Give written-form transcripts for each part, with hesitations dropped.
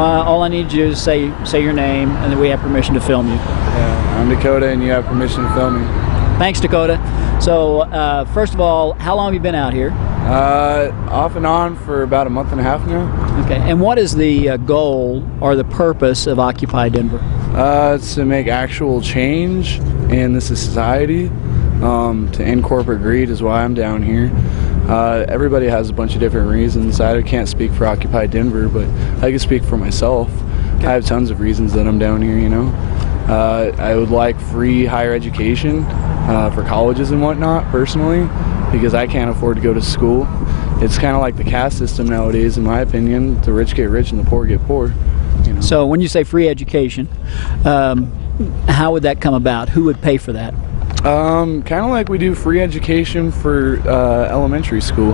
All I need you to say your name, and then we have permission to film you. Yeah, I'm Dakota, and you have permission to film me. Thanks, Dakota. So, first of all, how long have you been out here? Off and on for about a month and a half now. Okay, and what is the goal or the purpose of Occupy Denver? It's to make actual change in the society. To end corporate greed is why I'm down here. Everybody has a bunch of different reasons. I can't speak for Occupy Denver, but I can speak for myself. Okay. I have tons of reasons that I'm down here, you know. I would like free higher education for colleges and whatnot, personally, because I can't afford to go to school. It's kind of like the caste system nowadays, in my opinion. The rich get rich and the poor get poor. You know? So when you say free education, how would that come about? Who would pay for that? Kind of like we do free education for elementary school,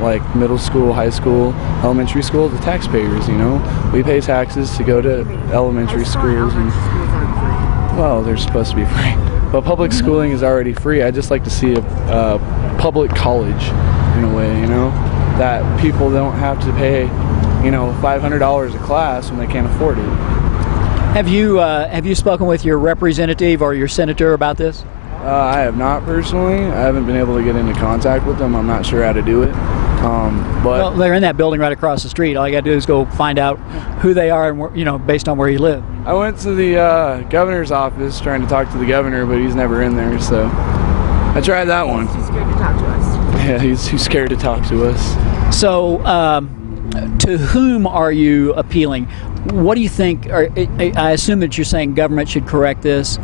like middle school, high school, elementary school, the taxpayers, you know. We pay taxes to go to elementary schools, and, well, they're supposed to be free. But public schooling is already free. I just like to see a public college, in a way, you know, that people don't have to pay, you know, $500 a class when they can't afford it. Have you spoken with your representative or your senator about this? I have not personally. I haven't been able to get into contact with them. I'm not sure how to do it. But well, they're in that building right across the street. All you got to do is go find out who they are, and you know, based on where you live. I went to the governor's office trying to talk to the governor, but he's never in there. So I tried that one. He's too scared to talk to us. Yeah, he's too scared to talk to us. So, to whom are you appealing? What do you think? I assume that you're saying government should correct this.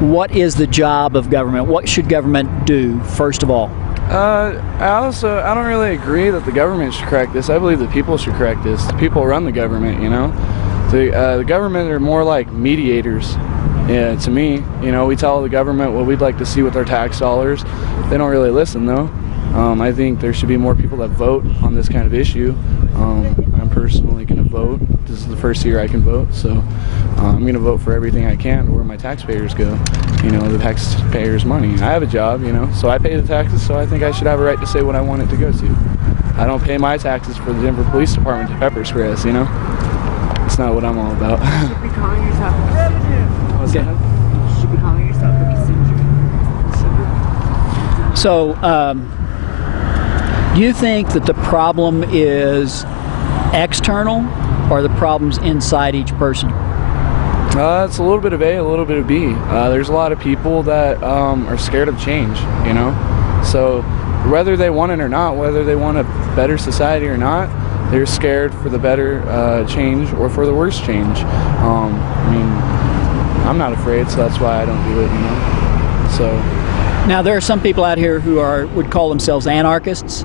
What is the job of government? What should government do, first of all? I don't really agree that the government should correct this. I believe the people should correct this. The people run the government, you know. The government are more like mediators. Yeah, to me, you know, we tell the government what we'd like to see with our tax dollars. They don't really listen, though. I think there should be more people that vote on this kind of issue. I'm personally going to vote. This is the first year I can vote, so I'm going to vote for everything I can where my taxpayers go. You know, the taxpayers' money. I have a job, you know, so I pay the taxes, so I think I should have a right to say what I want it to go to. I don't pay my taxes for the Denver Police Department to pepper spray us, you know. It's not what I'm all about. You should be calling yourself a What's that? You should be calling yourself a messenger. So, do you think that the problem is external or the problem's inside each person? It's a little bit of A, a little bit of B. There's a lot of people that are scared of change, you know? So whether they want it or not, whether they want a better society or not, they're scared for the better change or for the worse change. I mean, I'm not afraid, so that's why I don't do it, you know? So. Now, there are some people out here who would call themselves anarchists.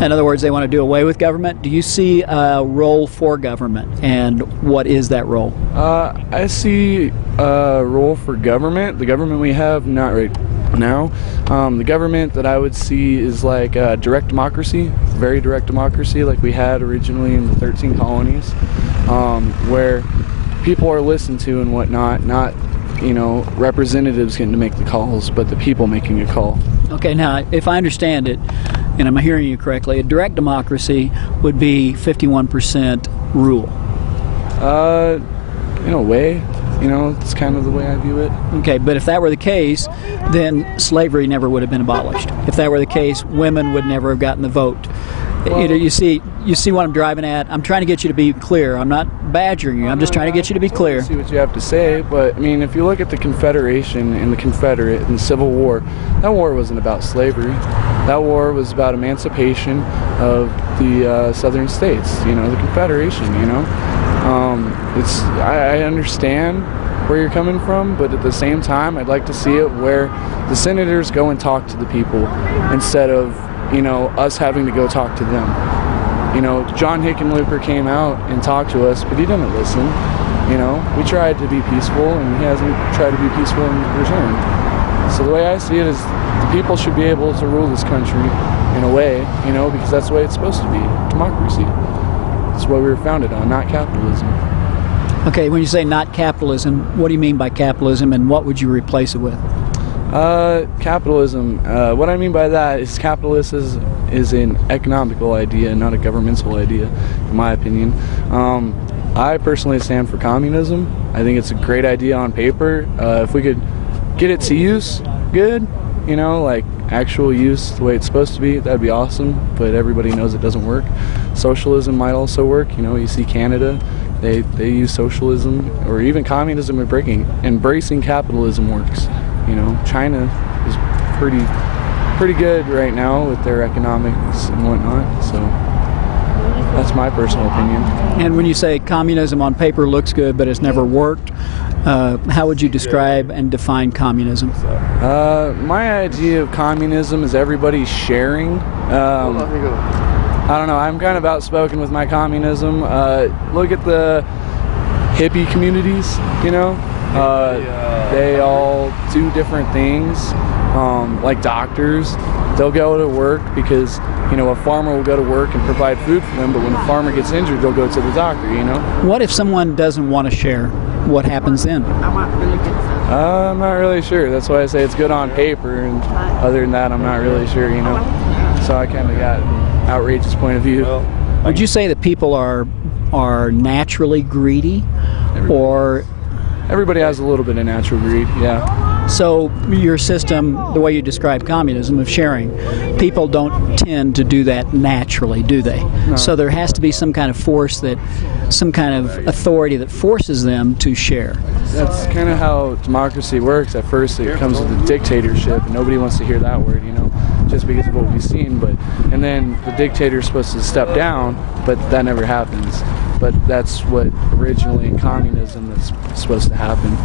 In other words, they want to do away with government. Do you see a role for government, and what is that role? I see a role for government. The government we have, not right now. The government that I would see is like direct democracy, very direct democracy like we had originally in the 13 colonies, where people are listened to and whatnot, not, you know, representatives getting to make the calls, but the people making a call. Okay, now, if I understand it, and I'm hearing you correctly, a direct democracy would be 51% rule. In a way, you know, it's kind of the way I view it. Okay, but if that were the case, then slavery never would have been abolished. If that were the case, women would never have gotten the vote. Well, you see what I'm driving at? I'm trying to get you to be clear. I'm not badgering you. I'm just trying to get you to be clear. I see what you have to say, but I mean, if you look at the Confederation and the Confederate and the Civil War, that war wasn't about slavery. That war was about emancipation of the southern states. You know, the Confederation. You know, I understand where you're coming from, but at the same time, I'd like to see it where the senators go and talk to the people instead of, you know, us having to go talk to them. You know, John Hickenlooper came out and talked to us, but he didn't listen. You know, we tried to be peaceful, and he hasn't tried to be peaceful in return. So the way I see it is the people should be able to rule this country in a way, you know, because that's the way it's supposed to be. Democracy. That's what we were founded on, not capitalism. Okay, when you say not capitalism, what do you mean by capitalism, and what would you replace it with? Capitalism. What I mean by that is capitalism is an economical idea, not a governmental idea, in my opinion. I personally stand for communism. I think it's a great idea on paper. If we could get it to use, good, you know, like actual use the way it's supposed to be, that'd be awesome, but everybody knows it doesn't work. Socialism might also work. You know, you see Canada, they use socialism, or even communism embracing capitalism works. You know, China is pretty good right now with their economics and whatnot, so that's my personal opinion. And when you say communism on paper looks good but it's never worked, how would you describe and define communism? My idea of communism is everybody sharing. I don't know, I'm kind of outspoken with my communism. Look at the hippie communities, you know? They all do different things, like doctors. They'll go to work because, you know, a farmer will go to work and provide food for them, but when a farmer gets injured, they'll go to the doctor, you know? What if someone doesn't want to share? What happens then? I want really good stuff. I'm not really sure. That's why I say it's good on paper, and other than that, I'm not really sure, you know? So I kind of got an outrageous point of view. Would you say that people are naturally greedy, or Everybody has a little bit of natural greed, yeah. so your system, the way you describe communism of sharing, people don't tend to do that naturally, do they? No. So there has to be some kind of force some kind of authority that forces them to share. That's kind of how democracy works. At first it comes with a dictatorship, and nobody wants to hear that word, you know, just because of what we've seen. And then the dictator's supposed to step down, but that never happens. But that's what originally in communism that's supposed to happen.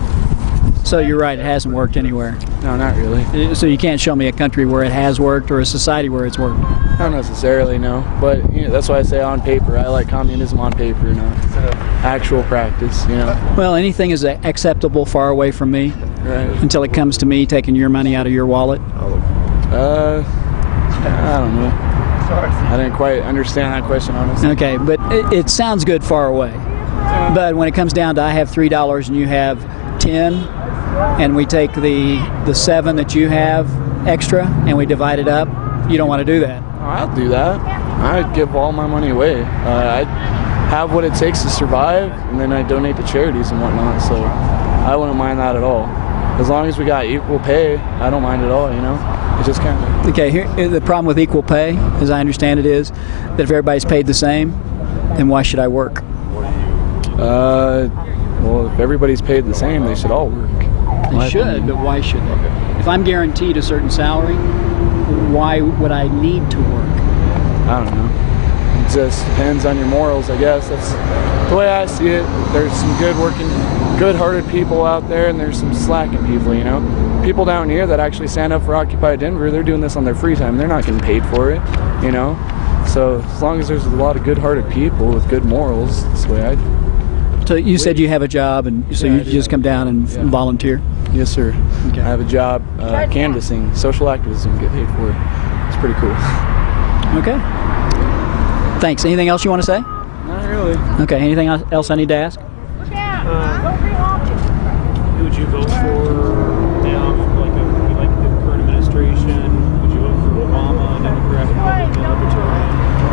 So you're right, it hasn't worked anywhere. No, not really. So you can't show me a country where it has worked or a society where it's worked. Not necessarily, no. But you know, that's why I say on paper. I like communism on paper, not actual practice, you know. Well, anything is acceptable far away from me Right. until it comes to me taking your money out of your wallet. I don't know. I didn't quite understand that question, honestly. Okay, but it sounds good far away. But when it comes down to I have $3 and you have 10, and we take the 7 that you have extra and we divide it up, you don't want to do that. I'll do that. I'd give all my money away. I have what it takes to survive, and then I donate to charities and whatnot, so I wouldn't mind that at all. As long as we got equal pay, I don't mind at all, you know? It just kind of... Okay, here, the problem with equal pay, as I understand it, is that if everybody's paid the same, then why should I work? Well, if everybody's paid the same, they should all work. They should, but why should they? If I'm guaranteed a certain salary, why would I need to work? I don't know. It just depends on your morals, I guess. That's the way I see it. There's some good-hearted people out there, and there's some slacking people, you know? People down here that actually stand up for Occupy Denver, they're doing this on their free time. They're not getting paid for it, you know? So as long as there's a lot of good-hearted people with good morals, that's the way I... So you said you have a job, and so you just come down and volunteer? Yes, sir. Okay. I have a job canvassing, social activism, get paid for it. It's pretty cool. Okay. Thanks. Anything else you want to say? Not really. Okay. Anything else I need to ask? Who would you vote for now? Like the current administration? Would you vote for Obama, Democrat, Republican, Libertarian?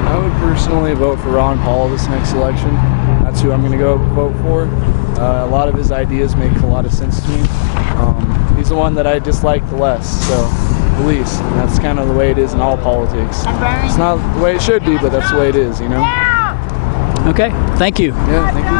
I would personally vote for Ron Paul this next election. That's who I'm going to go vote for. A lot of his ideas make a lot of sense to me. He's the one that I dislike the least, so the least. And that's kind of the way it is in all politics. It's not the way it should be, but that's the way it is, you know? Okay. Thank you. Yeah, thank you.